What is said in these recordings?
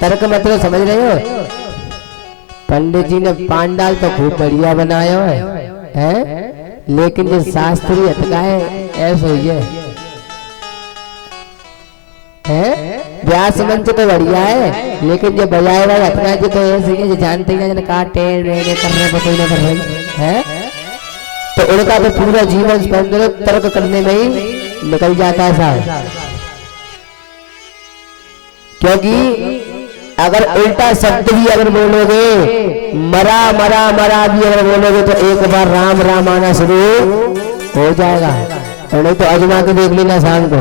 तर्क मतलब समझ रहे हो? पंडित जी ने पांडाल तो खूब बढ़िया बनाया है, लेकिन जो शास्त्रीय हटका है ऐसा ही है। व्यास मंच तो बढ़िया है, लेकिन जो बजाए वाला हटका जी तो ऐसे ही जानते हैं काटे कर रहे कोई ना कर रही है, तो उनका तो पूरा जीवन तर्क करने में ही निकल जाता है साहब। क्योंकि अगर उल्टा शब्द भी अगर बोलोगे, मरा मरा मरा भी अगर बोलोगे तो एक बार राम राम आना शुरू हो जाएगा, और नहीं तो आजमा के देख लेना शाम को।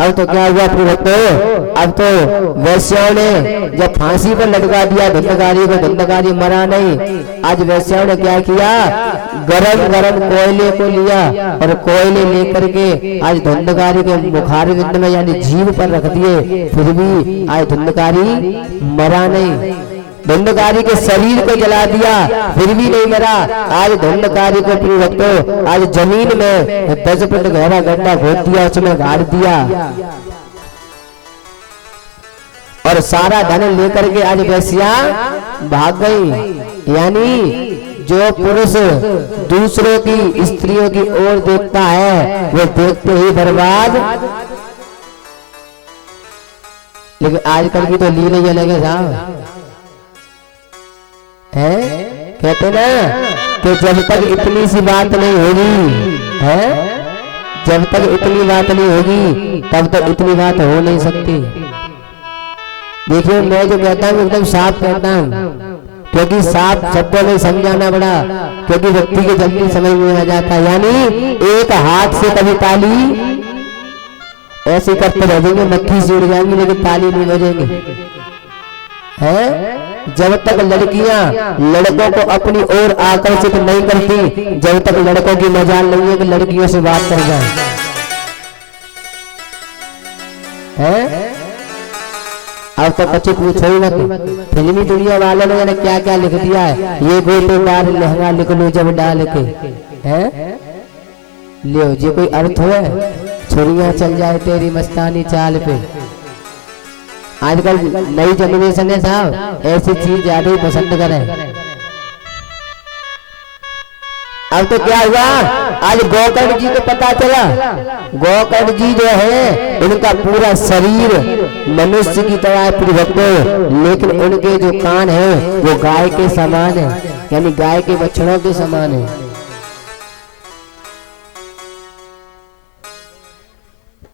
अब तो क्या हुआ अपने भक्तों, अब तो वैश्याओं ने जब फांसी पर लटका दिया धुंधकारी को, धुंधकारी मरा नहीं। आज वैश्याओं ने क्या किया, गरम गरम कोयले को लिया और कोयले लेकर के आज धुंधकारी के मुखारविंद में यानी जीभ पर रख दिए, फिर भी आज धुंधकारी मरा नहीं। धुंधकारी के शरीर को जला दिया फिर भी नहीं मरा। आज धुंधकारी को प्रिय भक्तों आज जमीन में 10 फुट गहरा गड्ढा खोद दिया, उसमें गाड़ दिया और सारा धन लेकर के आज वैश्या भाग गई। यानी जो पुरुष दूसरों की स्त्रियों की ओर देखता है वो देखते ही बर्बाद। लेकिन आजकल की तो लीले ये लगे साहब है, कहते ना कि जब तक इतनी सी बात नहीं होगी है, जब तक इतनी बात नहीं होगी तब तक इतनी बात हो नहीं सकती। देखिए मैं जो कहता हूँ एकदम साफ कहता हूँ, क्योंकि साफ शब्दों में समझाना पड़ा, क्योंकि व्यक्ति के जल्दी समझ में आ जाता है। यानी एक हाथ से कभी ताली ऐसे करते रह जाएंगे, मक्खी से उड़ जाएंगी लेकिन ताली नहीं बजेंगे है। जब तक लड़कियां लड़कों को अपनी ओर आकर्षित नहीं करती, जब तक लड़कों की मजाल नहीं है कि लड़कियों से बात कर जाए है। अब तो बच्चे पूछो ही मत, फिल्मी दुनिया वालों ने क्या क्या लिख दिया है, ये गोटेदार लहंगा लिख लो जब डाल के है, लियो जी कोई अर्थ है, छुरियां चल जाए तेरी मस्तानी चाल पे। आजकल नई जनरेशन है साहब ऐसी चीज ज्यादा ही पसंद करें। अब तो क्या हुआ, आज गोकर्ण जी को पता चला, गोकर्ण जी जो है उनका पूरा शरीर मनुष्य की तरह है, लेकिन उनके जो कान है वो गाय के समान है, यानी गाय के बछड़ों के समान है।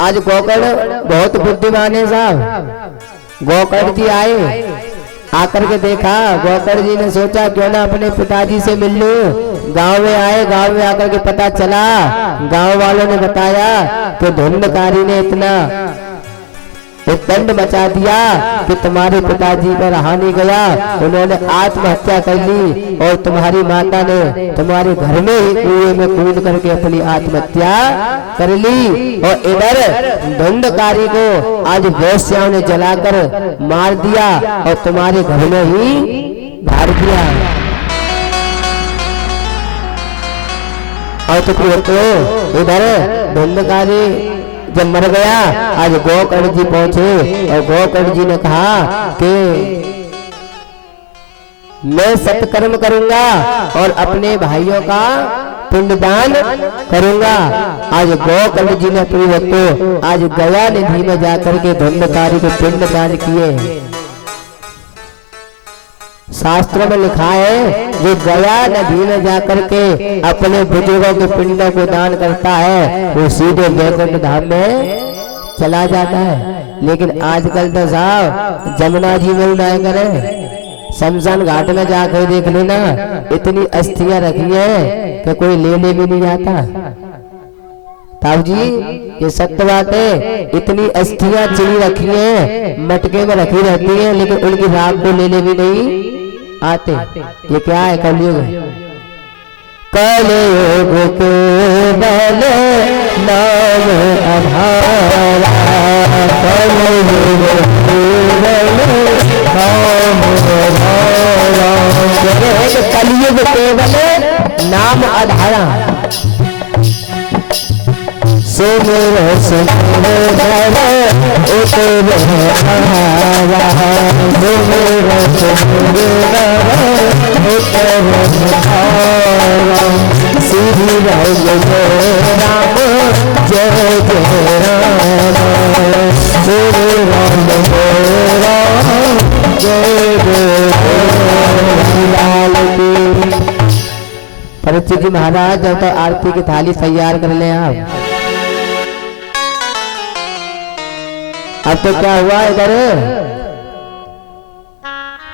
आज गोकर्ण बहुत बुद्धिमान है साहब। गोकर्ण जी आए, आकर के देखा, गोकर्ण जी ने सोचा क्यों ना अपने पिताजी से मिल लूं। गांव में आए, गांव में आकर के पता चला, गांव वालों ने बताया कि धुंधकारी ने इतना दंड मचा दिया कि तुम्हारे पिताजी पर हानि गया, उन्होंने आत्महत्या कर ली और तुम्हारी माता ने तुम्हारे घर में ही कुएं में कूद करके अपनी आत्महत्या कर ली। और इधर धुंधकारी को आज वैश्याओं ने जलाकर मार दिया और तुम्हारे घर में ही गाड़ दिया। और तो इधर धुंधकारी जब मर गया, आज गोकर्ण जी पहुंचे और गोकर्ण जी ने कहा कि मैं सत्कर्म करूंगा और अपने भाइयों का पिंडदान करूंगा। आज गोकर्ण जी ने प्रिय भक्तों आज गया निधि में जाकर के धुंधकारी को पिंडदान किए। शास्त्रों में लिखा है जो गया नदी में जाकर के अपने बुजुर्गों के पिंडों को दान करता है वो सीधे वैकुंठ धाम में चला जाता है। लेकिन आजकल तो साहब जमुना जी में ना करें, शमशान घाट में जाकर देख लेना, इतनी अस्थियां रखी है कि कोई लेने भी नहीं जाता। ताऊ जी ये सत्य बात है, इतनी अस्थियां चिड़ी रखी है, मटके में रखी रहती है, लेकिन उनकी राख को लेने भी नहीं आते। ये क्या है कलयुग, कलयुग के बल नाम अधारा, कलयुग के बल नाम अधारा, कलयुग के बल नाम अधारा। सुमिरो सुमिरो उतरे आवा, सुमिरो सुमिरो उतरे आवा। श्री राम जय राम जय जय राम, श्री राम जय राम जय जय लाल की। परीक्षित जी महाराज जब तक आरती की थाली तैयार कर ले आप। अब तो क्या हुआ इधर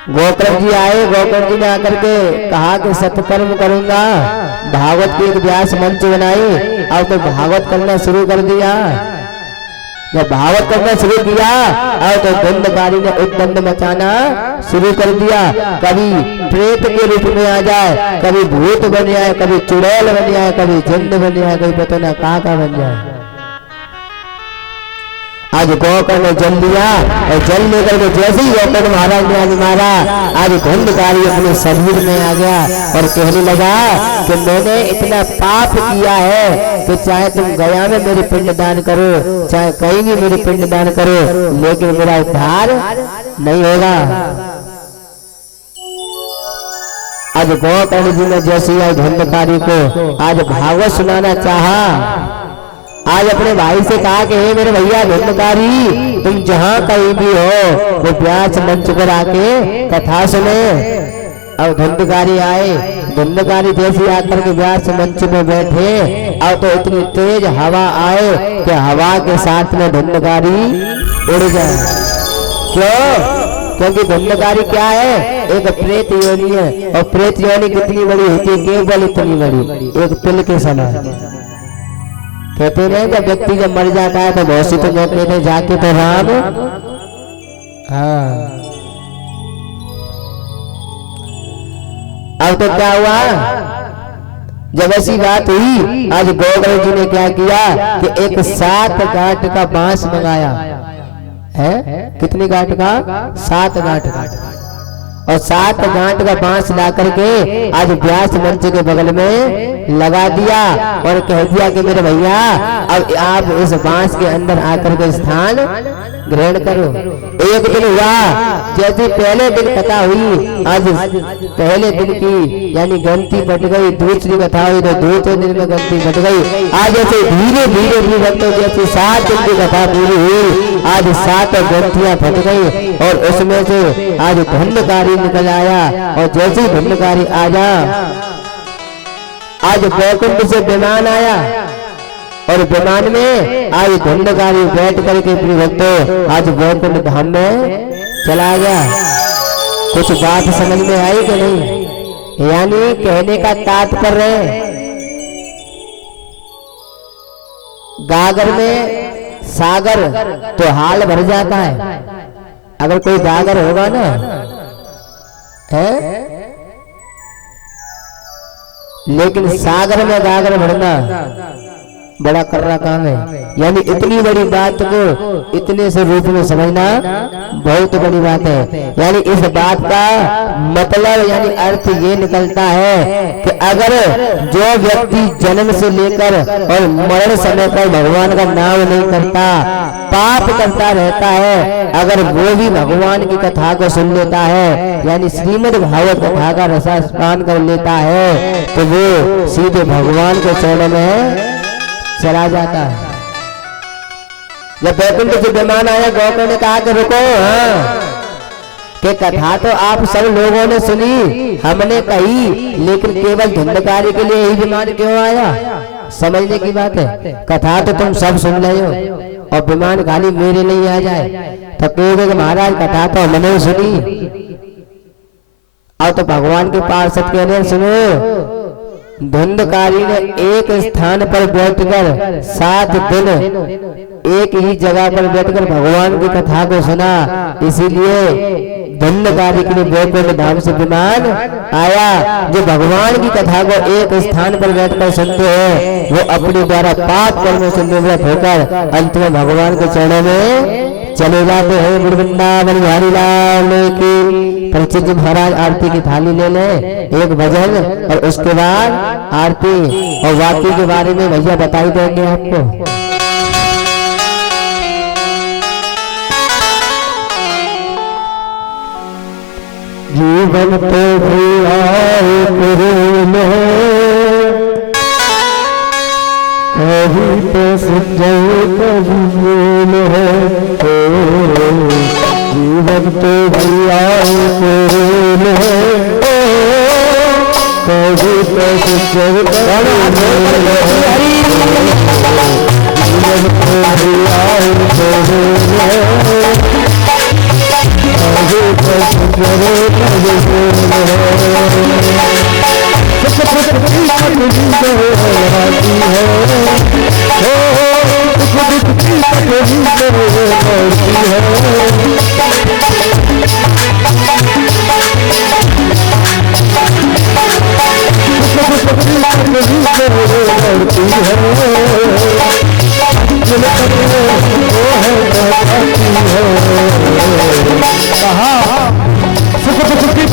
गोकर्ण जी आए, गोकर्ण जी ने आकर के कहा कि सत्कर्म करूंगा, भागवत की एक व्यास मंच बनाई। अब तो भागवत करना शुरू कर दिया। जब भागवत करना शुरू किया अब तो दंडकारी ने उद्दंड मचाना शुरू कर दिया। कभी प्रेत के रूप में आ जाए, कभी भूत बन जाए, कभी चुड़ैल बन जाए, कभी जिंद बन जाए, कभी पता ना कहाँ बन जाए। आज गोकर्ण ने जल लिया और जल लेकर के जैसे ही गोकर्ण महाराज ने आज मारा, आज दंडकारी अपने शरीर में आ गया और कहने लगा कि मैंने इतना पाप किया है कि चाहे तुम गया में मेरे पिंडदान करो, चाहे कहीं भी मेरे पिंडदान करो, लेकिन मेरा उद्धार नहीं होगा। आज गोकर्ण जी ने जैसे आज दंडकारी को आज भागवत सुनाना चाहा, आज अपने भाई से कहा कि हे मेरे भैया दंडकारी, तुम जहां कहीं भी हो वो व्यास मंच पर आके कथा सुने। अब दंडकारी आए, दंडकारी जैसे आकर के व्यास मंच में बैठे, अब तो इतनी तेज हवा आए कि हवा के साथ में दंडकारी उड़ गए। क्यों? क्योंकि दंडकारी क्या है, एक प्रेत योनि है और प्रेत योनि कितनी बड़ी होती है, केवल इतनी बड़ी, एक तिल के समान। कहते रहे जब व्यक्ति जब मर जाता है तो बहुत सी तो कहते थे जाके तो राम। हाँ, अब तो क्या हुआ, जब ऐसी बात हुई आज गोकर्ण जी ने क्या किया कि एक 7 गांठ का बांस मंगाया है। कितनी गांठ का? 7 गांठ का। और 7 गांठ का बांस ला करके आज व्यास मंच के बगल में लगा दिया और कह दिया कि मेरे भैया अब आप इस बांस के अंदर आकर के स्थान ग्रहण करो। एक दिन हुआ, जैसे पहले दिन कथा हुई, आज पहले दिन की यानी गिनती बट गई, दूसरी कथा हुई तो दूसरे दिन में गिनती बट गई। आज ऐसे धीरे धीरे भी बनते जैसे 7 दिन की कथा पूरी हुई, आज 7 ग्रंथियां फट गई और उसमें से आज दंडकारी निकल आया। और जैसे ही दंडकारी आया, आज वैकुंठ से विमान आया और विमान में आज दंडकारी बैठ करके प्रिय भक्तों आज वैकुंठ धाम में चला गया। कुछ बात समझ में आई कि नहीं? यानी कहने का तात्पर्य, गागर में सागर तो हाल भर जाता है। अगर कोई गागर होगा ना है, लेकिन सागर में गागर भरना बड़ा कर्रा काम है। यानी इतनी बड़ी बात को इतने से रूप में समझना बहुत बड़ी बात है। यानी इस बात का मतलब यानी अर्थ ये निकलता है कि अगर जो व्यक्ति जन्म से लेकर और मरण समय पर भगवान का नाम नहीं करता, पाप करता रहता है, अगर वो भी भगवान की कथा को सुन लेता है यानी श्रीमद् भागवत कथा का रसास्पान कर लेता है, तो वो सीधे भगवान के चरण में चला जाता है। जब वैकुंठ से विमान आया, गोकर्ण ने कहा कि रुको, हाँ कि कथा तो आप सब लोगों ने सुनी, हमने कही, लेकिन केवल दंडकारी के लिए ही विमान क्यों आया? समझने की बात है। कथा तो तुम सब सुन रहे हो और विमान खाली मेरे लिए आ जाए तो कहोगे महाराज कथा तो हमने सुनी। अब तो भगवान के पास सत्य कहने सुनो, दंडकारी ने एक स्थान पर बैठकर 7 दिन एक ही जगह पर बैठकर भगवान की कथा को सुना। इसीलिए दंडकारी के लिए वैकुंठ धाम से विमान आया। जो भगवान की कथा को एक स्थान पर बैठकर सुनते हैं वो अपने द्वारा पाप कर्मों से निवृत्त होकर अंत में भगवान के चरणों में चले जाते हैं। वृंदावन बिहारी लाल की। परीक्षित जी महाराज आरती की थाली ले ले, एक भजन और उसके बाद आरती और वाक्य के बारे में भैया बताई देंगे आपको। जीवन तो भैया करेल कभी तो संजय कभी मेल है, जीवन तो भैया करेल कभी तो संजय कभी मेल है, जीवन तो भैया करेल कभी तो संजय कभी मेल है।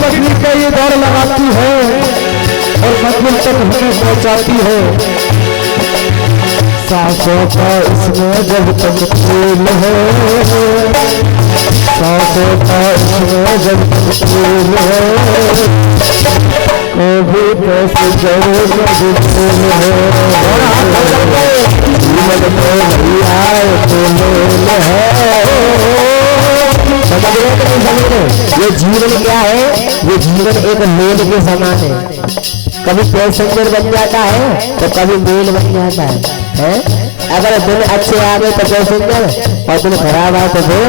पत्नी का ये दौड़ लगाती है और मंजिल तक हमें पहुंचाती है। सांसों का इसमें जब तक फूल है, सांसों का इसमें जब तक फूल है, कभी कैसे जरूर फूल है, जीवन में नहीं आए तो मेल है। समझ रहे कि नहीं समझ रहे? ये जीवन क्या है? ये जीवन एक मेल के समान है। कभी पैसेंजर बन जाता है तो कभी मेल बन जाता है? अगर दिन अच्छे आ गए तो पैसेंजर और दिन खराब आए तो फिर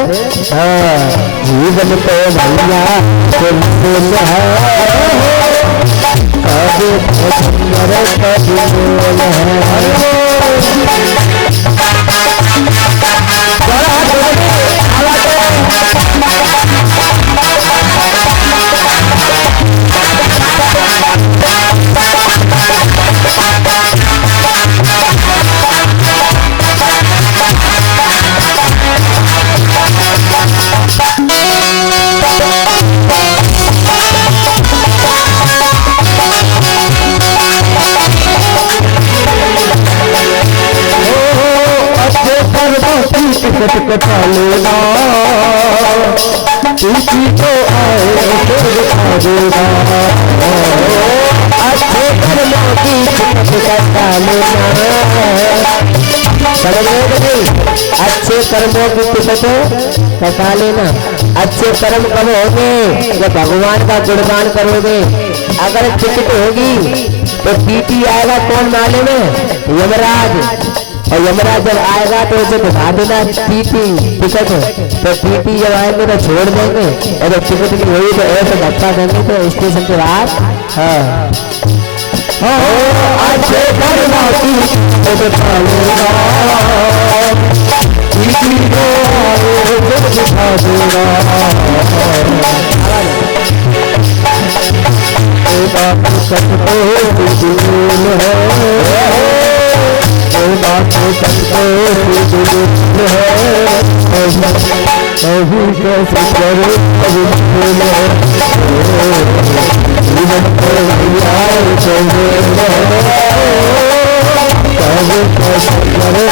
जीवन तो भैया मेल है, कभी पैसेंजर कभी मेल है। टिकट कटा लेना, किसी को आए तो दिखा देना, अच्छे कर्मों की टिकट कटा लेना। समझ रहे हो नहीं? अच्छे कर्मों की टिकट कटा लेना। अच्छे कर्म कब होंगे? जब भगवान का गुणगान करोगे। अगर टिकट होगी तो टीटी आएगा कौन माले में? यमराज। और यमराज जब आएगा तो उसे दिखा देना टीटी टिकट, तो टीटी जब आएंगे तो छोड़ देंगे, और जब टिकट की हुई तो ऐसे धक्का देंगे तो स्टेशन के बाद अच्छे कर्मों की टिकट कटा लेना, किसी को आए तो दिखा देना, टिकट तो फूल है, बात करते है, कभी कैसे करे कभी फूल है, जीवन को भैया कभी कैसे करे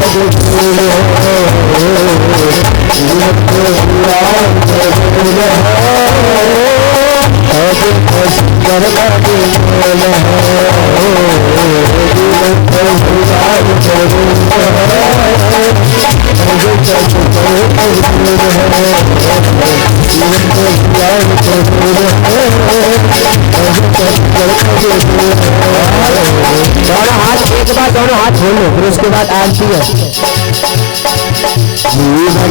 कभी फूल है। सुंदर बाबू बोल दोनों हाथ एक बार दोनों हाथ खोलो फिर उसके बाद आरती है। जीवन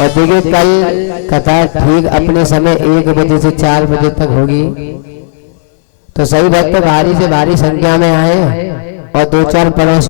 और देखिए कल कथा ठीक अपने समय 1 बजे से 4 बजे तक होगी, तो सही भक्त भारी से भारी संख्या में आए और 2-4 पड़ोस